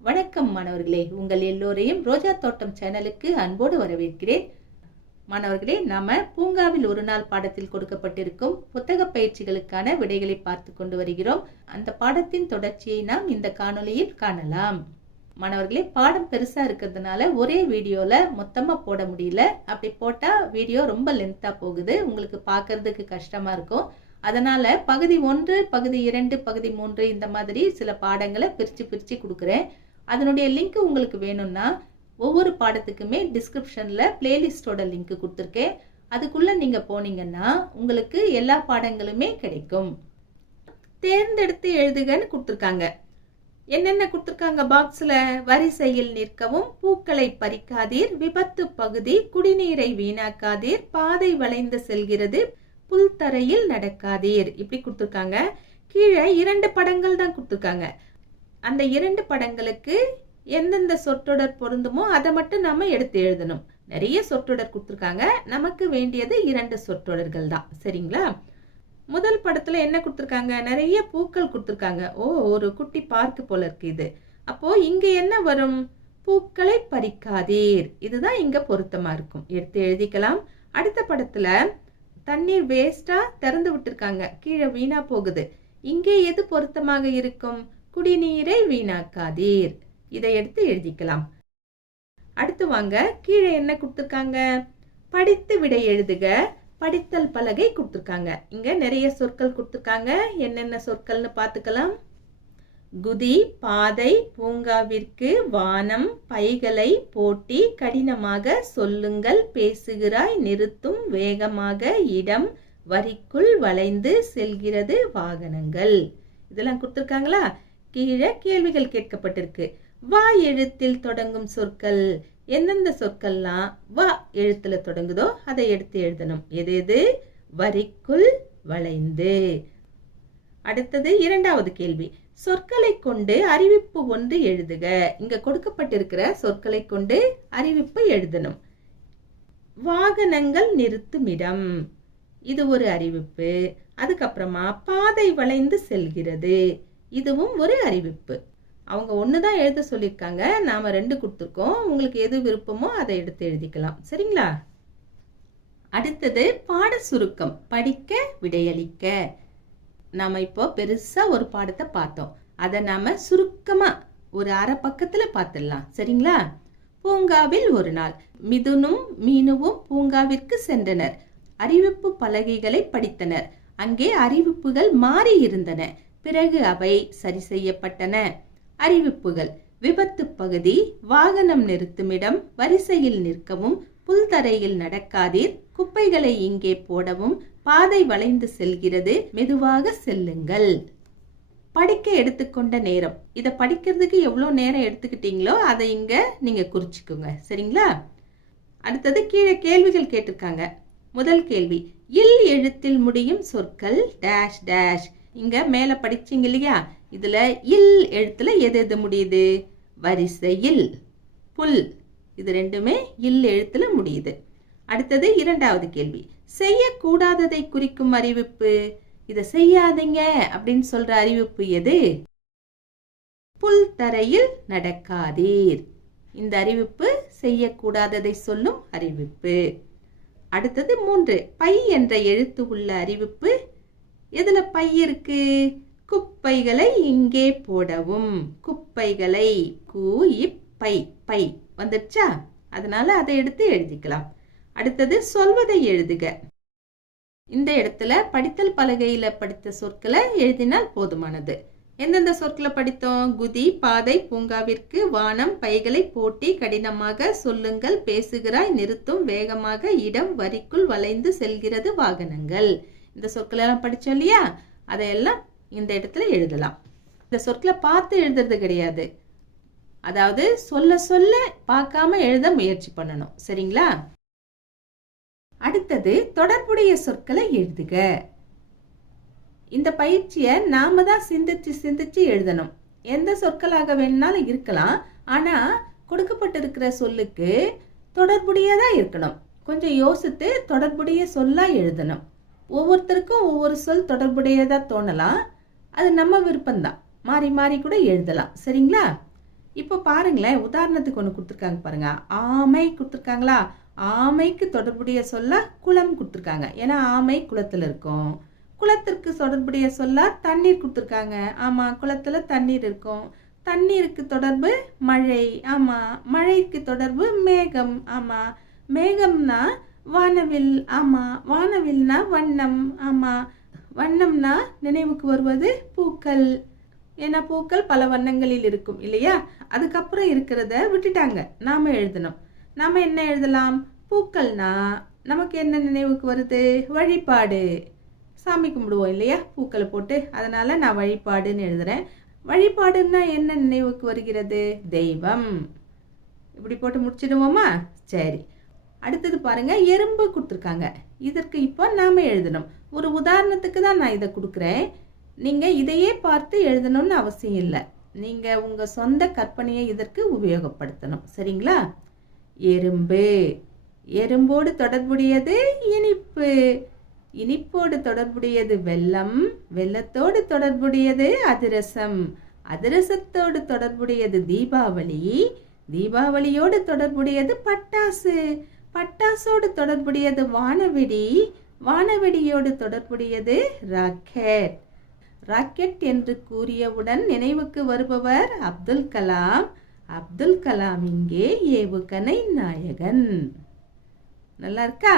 வணக்கம் மாணவர்களே, உங்கள் எல்லோரையும் ரோஜா தோட்டம் சேனலுக்கு அன்போடு வரவேற்கிறேன். மாணவர்களே, நாம பூங்காவில் ஒரு நாள் பாடத்தில் கொடுக்கப்பட்டிருக்கும் புத்தக பயிற்சிகளுக்கான விடைகளை பார்த்து கொண்டு வருகிறோம். அந்த பாடத்தின் தொடர்ச்சியை நாம் இந்த காணொளியில் காணலாம். மாணவர்களே, பாடம் பெருசா இருக்கிறதுனால ஒரே வீடியோல மொத்தமா போட முடியல. அப்படி போட்டா வீடியோ ரொம்ப லென்த்தா போகுது, உங்களுக்கு பார்க்கிறதுக்கு கஷ்டமா இருக்கும். அதனால பகுதி 1, பகுதி 2, பகுதி 3 இந்த மாதிரி சில பாடங்களை பிரிச்சு கொடுக்குறேன். அதனுடைய லிங்க் உங்களுக்கு வேணும்னா ஒவ்வொரு பாடத்துக்குமே டிஸ்கிரிப்ஷன்ல பிளேலிஸ்டோட லிங்க் கொடுத்துருக்கேன். அதுக்குள்ள நீங்க போனீங்கன்னா உங்களுக்கு எல்லா பாடங்களுமே கிடைக்கும். தேர்ந்தெடுத்து எழுதுகன்னு கொடுத்துருக்காங்க. என்னென்ன கொடுத்துருக்காங்க பாக்ஸ்ல? வரிசையில் நிற்கவும், பூக்களை பறிக்காதீர், விபத்து பகுதி, குடிநீரை வீணாக்காதீர், பாதை வளைந்து செல்கிறது, புல்தரையில் நடக்காதீர், இப்படி கொடுத்துருக்காங்க. கீழே 2 படங்கள் தான் கொடுத்துருக்காங்க. அந்த 2 படங்களுக்கு எந்தெந்த சொற்றொடர் பொருந்துமோ அதை மட்டும் நாம எடுத்து எழுதணும். நிறைய சொற்றொடர் கொடுத்துருக்காங்க, நமக்கு வேண்டியது 2 சொற்றொடர்கள் தான். சரிங்களா? முதல் படத்துல என்ன கொடுத்துருக்காங்க? நிறைய பூக்கள் கொடுத்துருக்காங்க. ஒரு குட்டி பார்க்கு போல இருக்கு இது. அப்போ இங்க என்ன வரும்? பூக்களை பறிக்காதீர், இதுதான் இங்க பொருத்தமா இருக்கும். எடுத்து எழுதிக்கலாம். அடுத்த படத்துல தண்ணீர் வேஸ்டா திறந்து விட்டுருக்காங்க, கீழே வீணா போகுது. இங்கே எது பொருத்தமாக இருக்கும்? குடிநீரை வீணாக்காதீர், இதை எடுத்து எழுதிக்கலாம். அடுத்து வாங்க, கீழே என்ன கொடுத்துருக்காங்க? படித்து விடை எழுதுக, படித்தல் பலகை கொடுத்துருக்காங்க. இங்க நிறைய சொற்கள் கொடுத்துருக்காங்க. என்னென்ன சொற்கள்னு பார்த்துக்கலாம். குதி, பாதை, பூங்காவிற்கு, வானம், பைகளை, போட்டி, கடினமாக, சொல்லுங்கள், பேசுகிறாய், நிறுத்தும், வேகமாக, இடம், வரிக்குள் வளைந்து செல்கிறது, வாகனங்கள், இதெல்லாம் கொடுத்துருக்காங்களா? கீழே கேள்விகள் கேட்கப்பட்டிருக்கு. வா எழுத்தில் தொடங்கும் சொற்கள். எந்தெந்த சொற்கள்லாம் வா எழுத்துல தொடங்குதோ அதை எடுத்து எழுதணும். எது? வரிக்குள் வளைந்து. அடுத்தது 2வது கேள்வி. சொற்களை கொண்டு அறிவிப்பு ஒன்று எழுதுக. இங்க கொடுக்கப்பட்டிருக்கிற சொற்களை கொண்டு அறிவிப்பு எழுதணும். வாகனங்கள் நிறுத்துமிடம், இது ஒரு அறிவிப்பு. அதுக்கப்புறமா பாதை வளைந்து செல்கிறது, இதுவும் ஒரு அறிவிப்பு. அவங்க ஒண்ணுதான் எழுத சொல்லியிருக்காங்க, நாம 2 கொடுத்துருக்கோம். உங்களுக்கு எது விருப்பமோ அதை எடுத்து எழுதிக்கலாம். சரிங்களா? அடுத்தது பாட சுருக்கம். படிக்க, விடையளிக்க. நாம இப்போ பெருசா ஒரு பாடத்தை பார்த்தோம், அதை நாம சுருக்கமா ஒரு அரை பக்கத்துல பார்த்துடலாம். சரிங்களா? பூங்காவில் ஒரு நாள். மிதுனும் மீனுவும் பூங்காவிற்கு சென்றனர். அறிவிப்பு பலகைகளை படித்தனர். அங்கே அறிவிப்புகள் மாறி இருந்தன. பிறகு அவை சரி செய்யப்பட்டன. அறிவிப்புகள்: விபத்து பகுதி, வாகனம் நிறுத்துமிடம், வரிசையில் நிற்கவும், புல்தரையில் நடக்காதீர், குப்பைகளை இங்கே போடவும், பாதை வளைந்து செல்கிறது, மெதுவாக செல்லுங்கள். படிக்க எடுத்துக்கொண்ட நேரம். இதை படிக்கிறதுக்கு எவ்வளோ நேரம் எடுத்துக்கிட்டீங்களோ அதை இங்க நீங்க குறிச்சுக்கோங்க. சரிங்களா? அடுத்தது கீழே கேள்விகள் கேட்டிருக்காங்க. முதல் கேள்வி, இல் எழுத்தில் முடியும் சொற்கள் டேஷ் டேஷ். இங்க மேல படிச்சீங்க இல்லையா? இதுல இல் எழுத்துல எது முடியுது? வரிசையில், புல், இது ரெண்டுமே இல் எழுத்துல முடியுது. அடுத்தது 2வது கேள்வி, செய்யக்கூடாததை குறிக்கும் அறிவிப்பு. இதை செய்யாதீங்க அப்படின்னு சொல்ற அறிவிப்பு எது? புல் தரையில் நடக்காதீர், இந்த அறிவிப்பு செய்யக்கூடாததை சொல்லும் அறிவிப்பு. அடுத்தது 3, பை என்ற எழுத்து உள்ள அறிவிப்பு. எதுல பை இருக்கு? குப்பைகளை இங்கே போடவும், குப்பைகளை, பை, பை வந்துடுச்சா? அதனால அதை எடுத்து எழுதிக்கலாம். அடுத்தது சொல்வதை எழுதுக. இந்த இடத்துல படித்தல் பலகையில படித்த சொற்களை எழுதினால் போதுமானது. எந்தெந்த சொற்களை படித்தோம்? குதி, பாதை, பூங்காவிற்கு, வானம், பைகளை, போட்டி, கடினமாக, சொல்லுங்கள், பேசுகிறாய், நிறுத்தும், வேகமாக, இடம், வரிக்குள் வளைந்து செல்கிறது, வாகனங்கள். இந்த சொற்களை எல்லாம் படிச்சோம் இல்லையா? அதையெல்லாம் இந்த இடத்துல எழுதலாம். இந்த சொற்களை பார்த்து எழுதுறது கிடையாது, அதாவது சொல்ல சொல்ல பார்க்காம எழுத முயற்சி பண்ணணும். சரிங்களா? அடுத்தது தொடர்புடைய சொற்களை எழுதுக. இந்த பயிற்சியை நாம தான் சிந்திச்சு எழுதணும். எந்த சொற்களாக வேணும்னாலும் இருக்கலாம், ஆனா கொடுக்கப்பட்டிருக்கிற சொல்லுக்கு தொடர்புடையதா இருக்கணும். கொஞ்சம் யோசித்து தொடர்புடைய சொல்லா எழுதணும். ஒவ்வொருத்தருக்கும் ஒவ்வொரு சொல் தொடர்புடையதா தோணலாம், அது நம்ம விருப்பம்தான். மாறி மாறி கூட எழுதலாம். சரிங்களா? இப்போ பாருங்களேன், உதாரணத்துக்கு ஒன்று கொடுத்துருக்காங்க பாருங்க. ஆமை கொடுத்துருக்காங்களா? ஆமைக்கு தொடர்புடைய சொல்ல குளம் கொடுத்துருக்காங்க. ஏன்னா ஆமை குளத்தில் இருக்கும். குளத்திற்கு தொடர்புடைய சொல்ல தண்ணீர் கொடுத்துருக்காங்க. ஆமாம், குளத்தில் தண்ணீர் இருக்கும். தண்ணீருக்கு தொடர்பு மழை. ஆமாம், மழைக்கு தொடர்பு மேகம். ஆமாம், மேகம்னா வானவில். ஆமாம், வானவில்னா வண்ணம். ஆமாம், வண்ணம்னா நினைவுக்கு வருவது பூக்கள். ஏன்னா பூக்கள் பல வண்ணங்களில் இருக்கும் இல்லையா? அதுக்கப்புறம் இருக்கிறத விட்டுட்டாங்க, நாம் எழுதணும். நாம் என்ன எழுதலாம்? பூக்கள்னா நமக்கு என்ன நினைவுக்கு வருது? வழிபாடு. சாமி கும்பிடுவோம் இல்லையா பூக்களை போட்டு, அதனால நான் வழிபாடுன்னு எழுதுறேன். வழிபாடுன்னா என்ன நினைவுக்கு வருகிறது? தெய்வம். இப்படி போட்டு முடிச்சிடுவோமா? சரி, அடுத்தது பாருங்க, எறும்பு கொடுத்துருக்காங்க. இதற்கு இப்போ நாம எழுதணும். ஒரு உதாரணத்துக்கு தான் நான் இதை கொடுக்குறேன். நீங்கள் இதையே பார்த்து எழுதணும்னு அவசியம் இல்லை. நீங்கள் உங்கள் சொந்த கற்பனையை இதற்கு உபயோகப்படுத்தணும். சரிங்களா? எறும்பு. எறும்போடு தொடர்புடையது இனிப்பு. இனிப்போடு தொடர்புடையது வெல்லம். வெல்லத்தோடு தொடர்புடையது அதிரசம். அதிரசத்தோடு தொடர்புடையது தீபாவளி. தீபாவளியோடு தொடர்புடையது பட்டாசு. பட்டாசோடு தொடர்புடையது வானவெடி. வானவெடியோடு தொடர்புடையது ராக்கெட். ராக்கெட் என்று கூறியவுடன் நினைவுக்கு வருபவர் அப்துல் கலாம். அப்துல் கலாம் இங்கே ஏவுகணை நாயகன். நல்லா இருக்கா?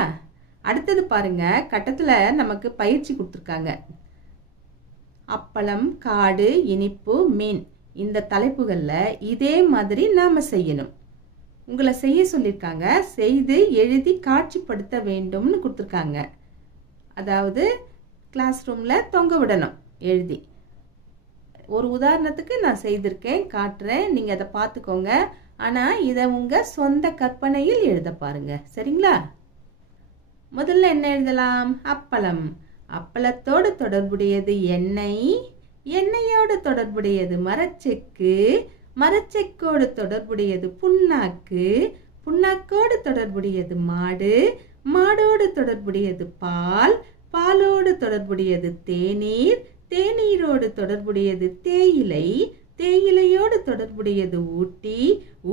அடுத்தது பாருங்க, கட்டத்தில் நமக்கு பயிற்சி கொடுத்துருக்காங்க. அப்பளம், காடு, இனிப்பு, மீன், இந்த தலைப்புகளில் இதே மாதிரி நாம் செய்யணும். உங்களை செய்ய சொல்லியிருக்காங்க. செய்து எழுதி காட்சிப்படுத்த வேண்டும்னு கொடுத்துருக்காங்க. அதாவது கிளாஸ் ரூமில் தொங்க விடணும் எழுதி. ஒரு உதாரணத்துக்கு நான் செய்திருக்கேன், காட்டுறேன், நீங்கள் அதை பார்த்துக்கோங்க. ஆனால் இதை உங்கள் சொந்த கற்பனையில் எழுத பாருங்க. சரிங்களா? முதல்ல என்ன எழுதலாம்? அப்பளம். அப்பளத்தோடு தொடர்புடையது எண்ணெய். எண்ணெயோடு தொடர்புடையது மரச்செக்கு. மரச்செக்கோடு தொடர்புடையது புண்ணாக்கு. புண்ணாக்கோடு தொடர்புடையது மாடு. மாடோடு தொடர்புடையது பால். பாலோடு தொடர்புடையது தேநீர். தேநீரோடு தொடர்புடையது தேயிலை. தேயிலையோடு தொடர்புடையது ஊட்டி.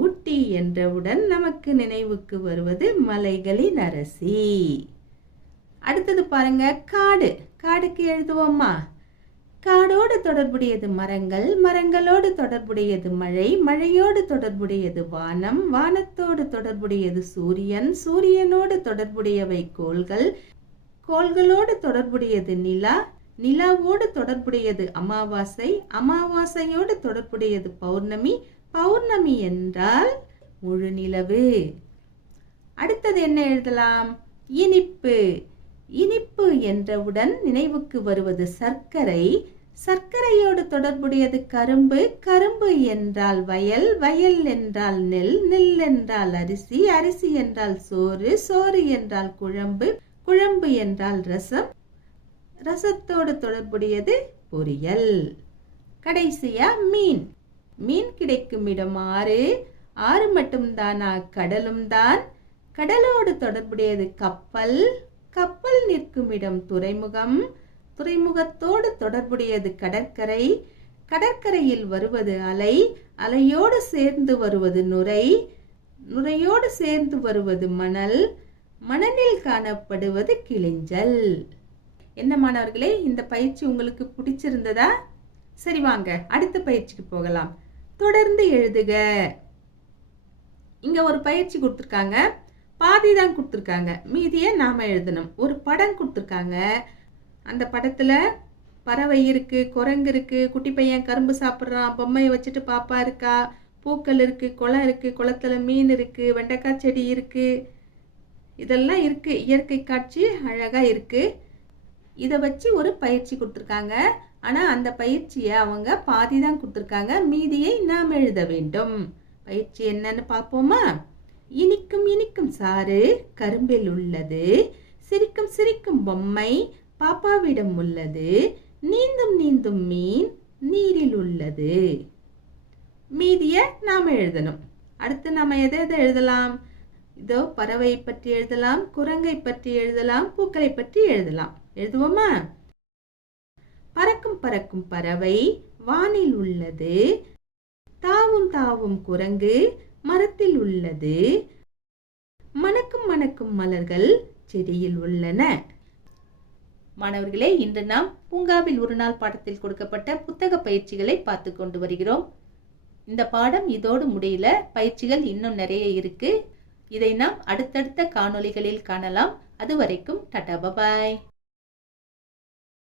ஊட்டி என்றவுடன் நமக்கு நினைவுக்கு வருவது மலைகளின் அரசி. அடுத்தது பாருங்க, காடு. காடுக்கு எழுதுவோமா? காடோடு தொடர்புடையது மரங்கள். மரங்களோடு தொடர்புடையது மழை. மழையோடு தொடர்புடையது வானம். வானத்தோடு தொடர்புடையது சூரியன். சூரியனோடு தொடர்புடையவை கோள்கள். கோள்களோடு தொடர்புடையது நிலா. நிலாவோடு தொடர்புடையது அமாவாசை. அமாவாசையோடு தொடர்புடையது பௌர்ணமி. பௌர்ணமி என்றால் முழு நிலவு. அடுத்தது என்ன எழுதலாம்? இனிப்பு. இனிப்பு என்றவுடன் நினைவுக்கு வருவது சர்க்கரை. சர்க்கரையோடு தொடர்புடையது கரும்பு. கரும்பு என்றால் வயல். வயல் என்றால் நெல். நெல் என்றால் அரிசி. அரிசி என்றால் சோறு. சோறு என்றால் குழம்பு. குழம்பு என்றால் ரசம். ரசத்தோடு தொடர்புடையது பொரியல். கடைசியா மீன். மீன் கிடைக்கும் இடம் ஆறு. ஆறு மட்டும்தானா? கடலும் தான். கடலோடு தொடர்புடையது கப்பல். கப்பல் நிற்கும் இடம் துறைமுகம். துறைமுகத்தோடு தொடர்புடையது கடற்கரை. கடற்கரையில் வருவது அலை. அலையோடு சேர்ந்து வருவது நுரை. நுரையோடு சேர்ந்து வருவது மணல். மணலில் காணப்படுவது கிளிஞ்சல். என்ன மாணவர்களே, இந்த பயிற்சி உங்களுக்கு பிடிச்சிருந்ததா? சரி, வாங்க அடுத்த பயிற்சிக்கு போகலாம். தொடர்ந்து எழுதுக. இங்க ஒரு பயிற்சி கொடுத்துருக்காங்க. பாதி தான் கொடுத்துருக்காங்க, மீதியை நாம எழுதணும். ஒரு படம் கொடுத்துருக்காங்க. அந்த படத்துல பறவை இருக்கு, குரங்கு இருக்கு, குட்டி பையன் கரும்பு சாப்பிட்றான், பொம்மையை வச்சுட்டு பாப்பா இருக்கா, பூக்கள் இருக்கு, குளம் இருக்கு, குளத்துல மீன் இருக்கு, வெண்டைக்காய் செடி இருக்கு, இதெல்லாம் இருக்கு. இயற்கை காட்சி அழகா இருக்கு. இதை வச்சு ஒரு பயிற்சி கொடுத்துருக்காங்க. ஆனால் அந்த பயிற்சியை அவங்க பாதி தான் கொடுத்துருக்காங்க, மீதியை நாம் எழுத வேண்டும். பயிற்சி என்னன்னு பார்ப்போமா? இனிக்கும் இனிக்கும் சாறு கரும்பில் உள்ளது. சிரிக்கும் சிரிக்கும் பொம்மை பாப்பாவிடம் உள்ளது. நீந்தும் நீந்தும் மீன் நீரில் உள்ளது. மீதியை நாம் எழுதணும். அடுத்து நாம் எதை எதை எழுதலாம்? இதோ பறவை பற்றி எழுதலாம், குரங்கை பற்றி எழுதலாம், பூக்களை பற்றி எழுதலாம். எழுதுவோமா? பறக்கும் பறக்கும் பறவை வானில் உள்ளது. தாவும் தாவும் குரங்கு மரத்தில் உள்ளது. மணக்கும் மணக்கும் மலர்கள் செடியில் உள்ளன. மாணவர்களே, இன்று நாம் பூங்காவில் ஒரு நாள் பாடத்தில் கொடுக்கப்பட்ட புத்தக பயிற்சிகளை பார்த்து கொண்டு வருகிறோம். இந்த பாடம் இதோடு முடியல, பயிற்சிகள் இன்னும் நிறைய இருக்கு. இதை நாம் அடுத்தடுத்த காணொளிகளில் காணலாம். அதுவரைக்கும் டாடா, பாய்.